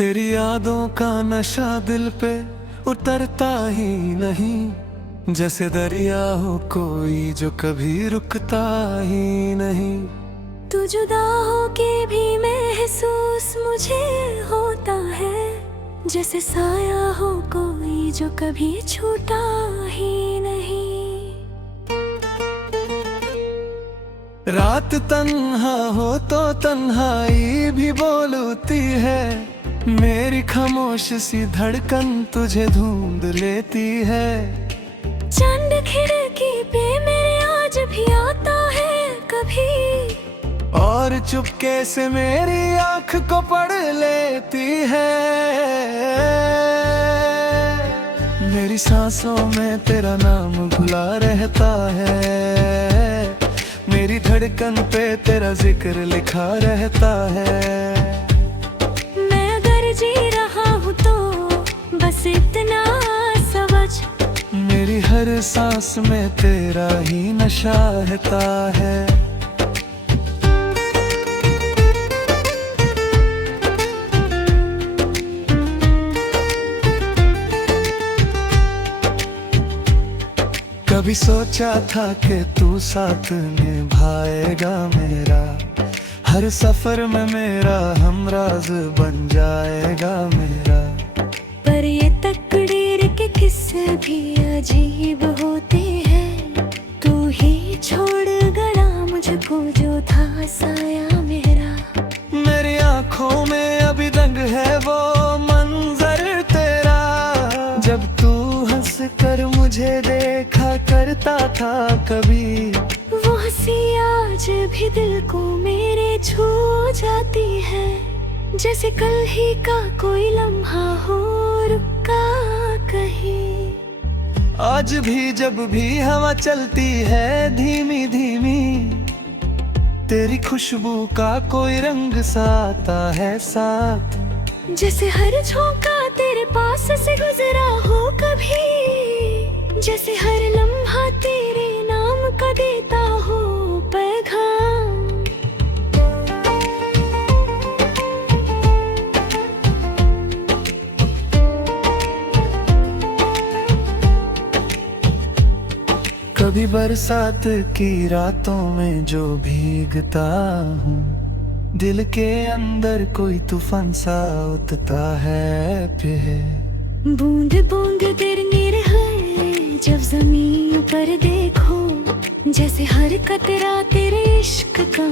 तेरी यादों का नशा दिल पे उतरता ही नहीं, जैसे दरिया हो कोई जो कभी रुकता ही नहीं। तू जुदा हो के भी महसूस मुझे होता है, जैसे साया हो कोई जो कभी छूटा ही नहीं। रात तन्हा हो तो तन्हाई भी बोलती है, मेरी खामोश सी धड़कन तुझे ढूंढ लेती है। चांद खिड़की पे मेरे आज भी आता है कभी, और चुपके से मेरी आँख को पढ़ लेती है। मेरी सांसों में तेरा नाम घुला रहता है, मेरी धड़कन पे तेरा जिक्र लिखा रहता है। मैं अगर जी रहा हूँ तो बस इतना समझ, मेरी हर सांस में तेरा ही नशा रहता है। कभी सोचा था कि तू साथ निभाएगा मेरा, हर सफर में मेरा हमराज बन जाएगा मेरा। पर ये तकदीर के किस्से भी अजीब होते हैं, तू ही छोड़ गया मुझको जो था साया मेरा। मेरी आंखों में अभी दंग है वो मंजर तेरा, जब तू हंस कर मुझे देखा करता था कभी। वो हंसी आज भी दिल को मेरे छू जाती है, जैसे कल ही का कोई लम्हा हो रुका कहीं। आज भी जब भी हवा चलती है धीमी धीमी, तेरी खुशबू का कोई रंग सा आता है साथ, जैसे हर झोंका तेरे पास से गुजरा हो कभी, जैसे हर लम्हा तेरे नाम का देता हो पैगाम। कभी बरसात की रातों में जो भीगता हूँ, दिल के अंदर कोई तूफान सा उठता है फिर। बूंद बूंद गिरनी रहे जब जमीन पर देखो, जैसे हर कतरा तेरे इश्क का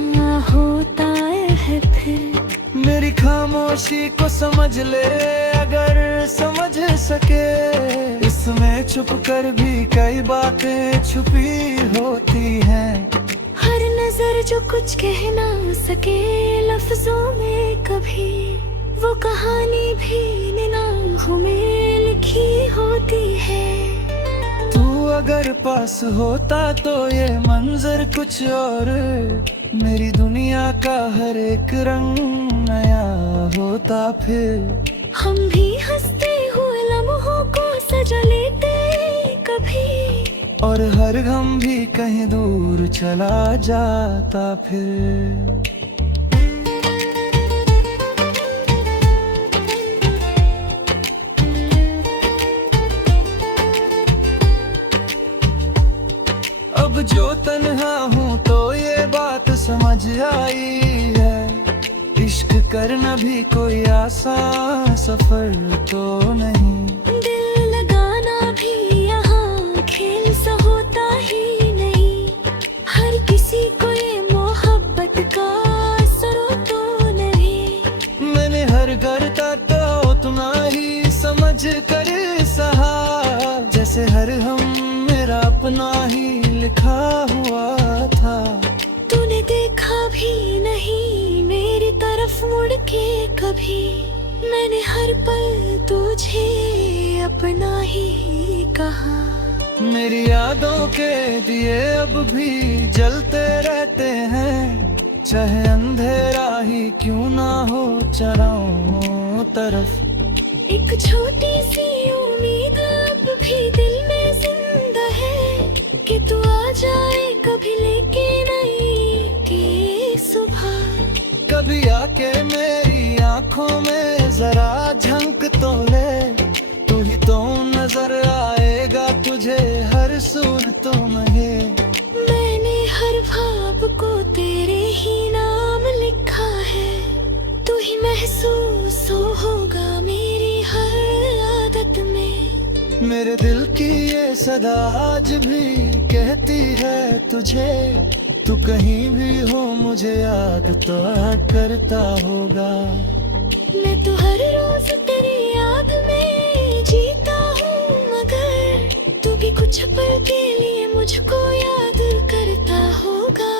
होता है फिर। मेरी खामोशी को समझ ले अगर समझ सके, इसमें छुप कर भी कई बातें छुपी होती हैं। हर नजर जो कुछ कह ना सके लफ्जों में कभी, वो कहानी भी निगाहों में लिखी होती है। तू अगर पास होता तो ये मंजर कुछ और, मेरी दुनिया का हर एक रंग नया होता फिर। हम भी हंसते हुए लम्हों को सजा लेते कभी, और हर गम भी कहीं दूर चला जाता फिर। अब जो तन्हा हूँ तो ये बात समझ आई है, इश्क करना भी कोई आसान सफर तो नहीं। दिल लगाना भी यहाँ खेल सा होता ही नहीं, हर किसी को ये मोहब्बत का असर तो नहीं। मैंने हर करता तो उतना ही समझ कर सहा, जैसे हर हम मेरा अपना ही लिखा हुआ था। तूने देखा भी नहीं मेरी तरफ मुड़ के कभी, मैंने हर पल तुझे अपना ही कहा। मेरी यादों के दिए अब भी जलते रहते हैं, चाहे अंधेरा ही क्यों ना हो चारों तरफ। एक छोटी सी उम्मीद अब भी दिल में जिंदा है, कि तू आ जाए कभी लेके नई की सुबह। कभी आके मेरी आंखों में जरा झंक तो ले, तू ही तो नजर आएगा तुझे हर सूरतों में। मैंने हर भाव को तेरे ही नाम लिखा है, तू ही महसूस होगा मेरी हर आदत में। मेरे दिल की ये सदा आज भी कहती है तुझे, तू कहीं भी हो मुझे याद तो करता होगा। मैं तो हर रोज तेरी याद में जीता हूँ, मगर तू भी कुछ पल के लिए मुझको याद करता होगा।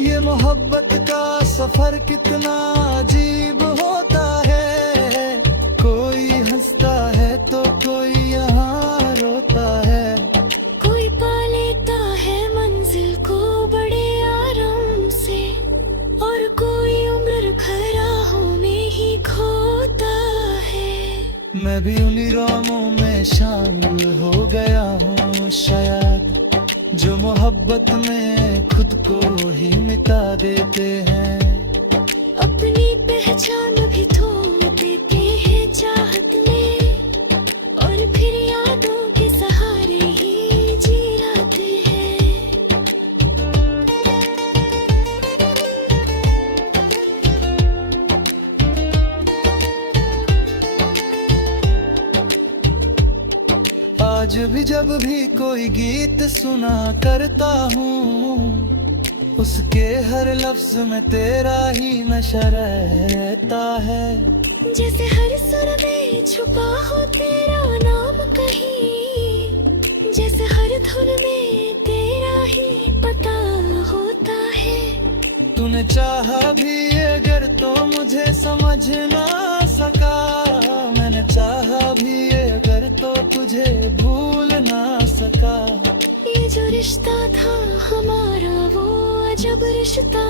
ये मोहब्बत का सफर कितना अजीब होता है, कोई हंसता है तो कोई यहाँ रोता है। कोई पा लेता है मंजिल को बड़े आराम से, और कोई उम्र भर राहों में ही खोता है। मैं भी उन्हीं राहों में शामिल हो गया हूँ शायद, जो मोहब्बत में खुद को ही मिटा देते हैं। अपनी पहचान भी खो देते हैं चाहत में, और फिर यादों के सहारे ही जी जाते हैं। आज भी जब भी कोई गीत सुना करता हूँ, उसके हर लफ्ज में तेरा ही नशा रहता है। जैसे हर सुर में छुपा हो तेरा नाम कहीं, जैसे हर धुन में तेरा ही पता होता है। तूने चाहा भी अगर तो मुझे समझ ना सका, मैंने चाहा भी अगर तो तुझे भूल ना सका। ये जो रिश्ता था हमारा वो अजब रिश्ता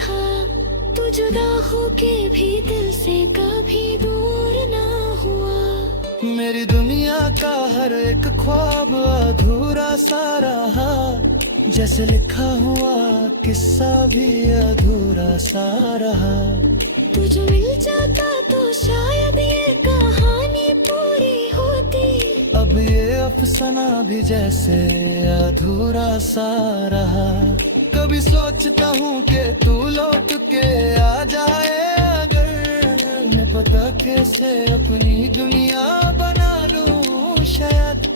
था, तू जुदा होके भी दिल से कभी दूर ना हुआ। मेरी दुनिया का हर एक ख्वाब अधूरा सा रहा, जैसे लिखा हुआ किस्सा भी अधूरा सा रहा। तू जो मिल जाता तो शायद ये कहानी पूरी होती, अब ये अफसाना भी जैसे अधूरा सा रहा। कभी सोचता हूँ कि तू लौट के आ जाए अगर, मैं पता कैसे अपनी दुनिया बना लूँ शायद।